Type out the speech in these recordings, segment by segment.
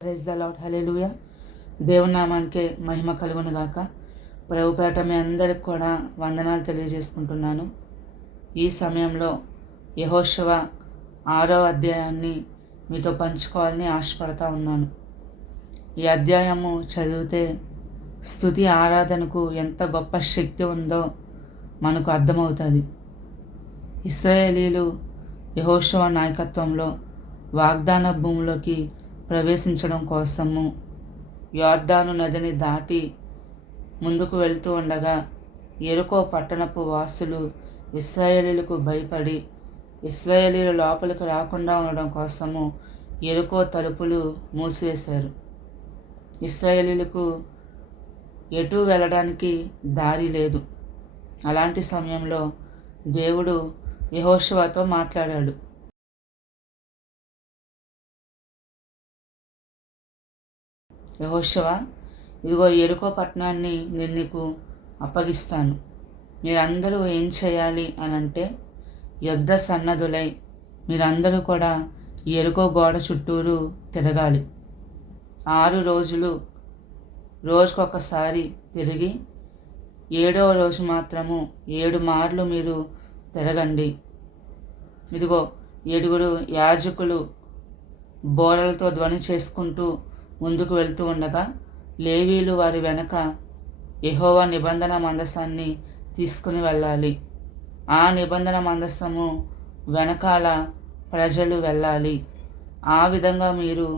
Praise the lord, హల్లెలూయా. దేవుని నామానికే మహిమ కలుగును గాక. ప్రభుపేట మీ అందరికి కూడా వందనాలు తెలియజేసుకుంటున్నాను. ఈ సమయంలో యెహోషువ 6వ అధ్యాయాన్ని మీతో పంచుకోవాలని ఆశపడతా ఉన్నాను. ఈ అధ్యాయము చదివితే స్తుతి ఆరాధనకు ఎంత గొప్ప శక్తి ఉందో మనకు అర్థమవుతుంది. ఇశ్రాయేలీలు యెహోషువ నాయకత్వంలో వాగ్దాన భూమిలోకి ప్రవేశించడం కోసము యోర్దాను నదిని దాటి ముందుకు వెళ్తూ ఉండగా యెరికో పట్టణపు వాసులు ఇశ్రాయేలీలకు భయపడి ఇశ్రాయేలీలు లోపలికి రాకుండా ఉండడం కోసము యెరికో తలుపులు మూసివేశారు. ఇశ్రాయేలీలకు ఎటు వెళ్ళడానికి దారి లేదు. అలాంటి సమయంలో దేవుడు యెహోషువతో మాట్లాడాడు. యెహోషువ, ఇదిగో యెరికో పట్టణాన్ని నేను నీకు అప్పగిస్తాను. మీరందరూ ఏం చేయాలి అని అంటే, యుద్ధ సన్నద్ధులై మీరందరూ కూడా యెరికో గోడ చుట్టూరు తిరగాలి. 6 రోజులు రోజుకొకసారి తిరిగి 7వ రోజు మాత్రము 7 మార్లు మీరు తిరగండి. ఇదిగో 7 యాజకులు బోరలతో ధ్వని చేసుకుంటూ ముందుకు వెళ్తూ ఉండగా లేవీలు వారి వెనక యెహోవా నిబంధన మందసాన్ని తీసుకుని వెళ్ళాలి. ఆ నిబంధన మందసము వెనకాల ప్రజలు వెళ్ళాలి. ఆ విధంగా మీరు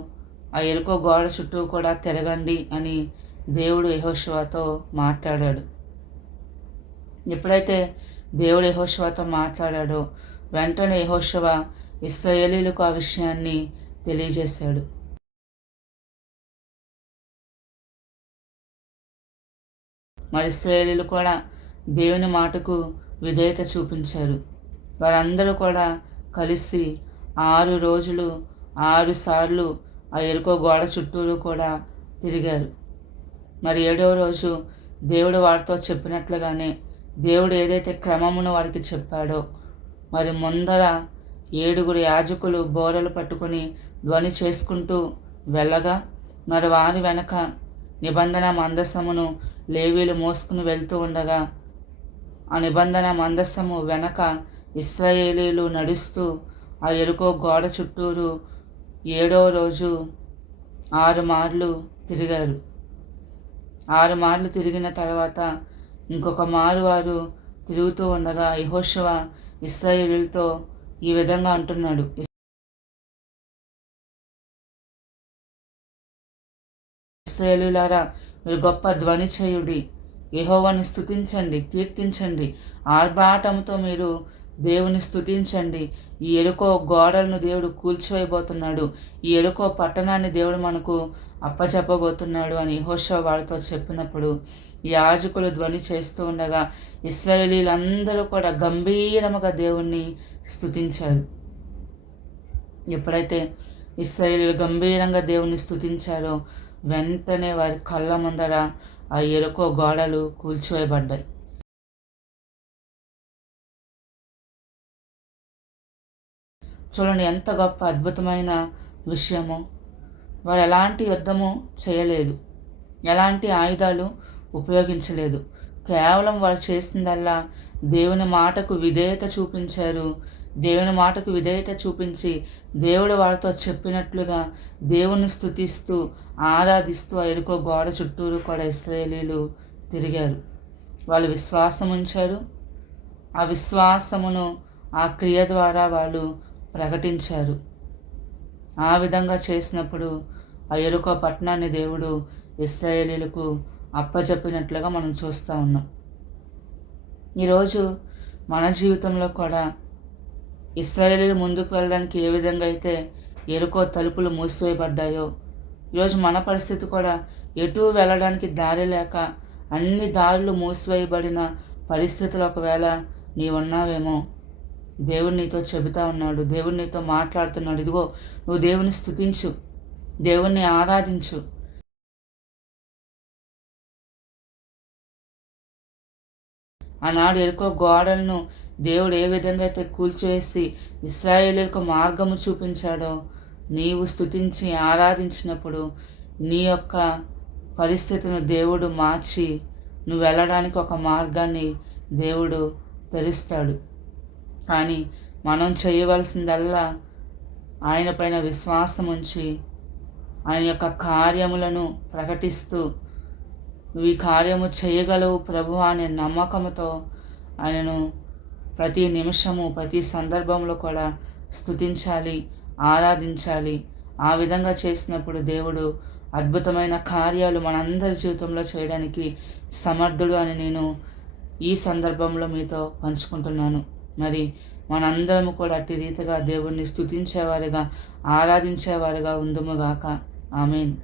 ఆ యెరికో గోడ చుట్టూ కూడా తిరగండి అని దేవుడు యెహోషువతో మాట్లాడాడు. ఎప్పుడైతే దేవుడు యెహోషువతో మాట్లాడాడో వెంటనే యెహోషువ ఇశ్రాయేలీలకు ఆ విషయాన్ని తెలియజేశాడు. మరి ఇశ్రాయేలీలు కూడా దేవుని మాటకు విధేయత చూపించారు. వారందరూ కూడా కలిసి 6 రోజులు 6 సార్లు ఆ యెరికో గోడ చుట్టూరు కూడా తిరిగారు. మరి 7వ రోజు దేవుడు వారితో చెప్పినట్లుగానే దేవుడు ఏదైతే క్రమమును వారికి చెప్పాడో మరి ముందర 7 యాజకులు బోరలు పట్టుకొని ధ్వని చేసుకుంటూ వెళ్ళగా మరి వారి వెనక నిబంధన మందసమును లేవీలు మోసుకుని వెళ్తూ ఉండగా ఆ నిబంధన మందసము వెనక ఇశ్రాయేలీలు నడుస్తూ ఆ యెరికో గోడ చుట్టూరు 7వ రోజు 6 మార్లు తిరిగారు. 6 మార్లు తిరిగిన తర్వాత ఇంకొక మారు వారు తిరుగుతూ ఉండగా యెహోషువ ఇశ్రాయేలీలతో ఈ విధంగా అంటున్నాడు. ఇశ్రాయేలీయులారా, మీరు గొప్ప ధ్వని చేయుడి, యెహోవాని స్తుతించండి, కీర్తించండి, ఆర్భాటంతో మీరు దేవుని స్తుతించండి. ఈ యెరికో గోడలను దేవుడు కూల్చివేయబోతున్నాడు. ఈ యెరికో పట్టణాన్ని దేవుడు మనకు అప్పచెప్పబోతున్నాడు అని యెహోషువ వారితో చెప్పినప్పుడు యాజకులు ధ్వని చేస్తూ ఉండగా ఇశ్రాయేలీలందరూ కూడా గంభీరముగా దేవుణ్ణి స్తుతించారు. ఎప్పుడైతే ఇశ్రాయేలీలు గంభీరంగా దేవుణ్ణి స్తుతించారో వెంటనే వారి కళ్ళ ముందర ఆ యెరికో గోడలు కూల్చివేయబడ్డాయి. చూడండి, ఎంత గొప్ప అద్భుతమైన విషయమో. వారు ఎలాంటి యుద్ధము చేయలేదు, ఎలాంటి ఆయుధాలు ఉపయోగించలేదు. కేవలం వారు చేసిందల్లా దేవుని మాటకు విధేయత చూపించారు. దేవుని మాటకు విధేయత చూపించి దేవుడు వారితో చెప్పినట్లుగా దేవుని స్తుతిస్తూ ఆరాధిస్తూ ఆ యెరికో గోడ చుట్టూరు కూడా ఇశ్రాయేలీలు తిరిగారు. వాళ్ళు విశ్వాసం ఉంచారు. ఆ విశ్వాసమును ఆ క్రియ ద్వారా వాళ్ళు ప్రకటించారు. ఆ విధంగా చేసినప్పుడు ఆ యెరికో పట్టణాన్ని దేవుడు ఇశ్రాయేలీలకు అప్పచెప్పినట్లుగా మనం చూస్తూ ఉన్నాం. ఈరోజు మన జీవితంలో కూడా ఇశ్రాయేలీలు ముందుకు వెళ్ళడానికి ఏ విధంగా అయితే యెరికో తలుపులు మూసివేయబడ్డాయో ఈరోజు మన పరిస్థితి కూడా ఎటు వెళ్ళడానికి దారి లేక అన్ని దారులు మూసివేయబడిన పరిస్థితులు ఒకవేళ నీవున్నావేమో దేవుడు నీతో చెబుతా ఉన్నాడు. దేవుడు నీతో మాట్లాడుతున్నాడు. ఇదిగో నువ్వు దేవుని స్తుతించు, దేవుణ్ణి ఆరాధించు. ఆనాడు యెరికో గోడలను దేవుడు ఏ విధంగా అయితే కూల్చివేసి ఇశ్రాయేలీయులకు మార్గము చూపించాడో నీవు స్తుతించి ఆరాధించినప్పుడు నీ యొక్క పరిస్థితిని దేవుడు మార్చి నువ్వు వెళ్ళడానికి ఒక మార్గాన్ని దేవుడు తెరుస్తాడు. కానీ మనం చేయవలసిందల్లా ఆయన పైన విశ్వాసం ఉంచి ఆయన యొక్క కార్యములను ప్రకటిస్తూ నువ్వు ఈ కార్యము చేయగలవు ప్రభు అనే నమ్మకంతో ఆయనను ప్రతి నిమిషము ప్రతి సందర్భంలో కూడా స్తుతించాలి, ఆరాధించాలి. ఆ విధంగా చేసినప్పుడు దేవుడు అద్భుతమైన కార్యాలు మనందరి జీవితంలో చేయడానికి సమర్థుడు అని నేను ఈ సందర్భంలో మీతో పంచుకుంటున్నాను. మరి మనందరము కూడా అట్టి రీతిగా దేవుణ్ణి స్తుతించేవారుగా, ఆరాధించేవారుగా ఉందుముగాక. ఆమేన్.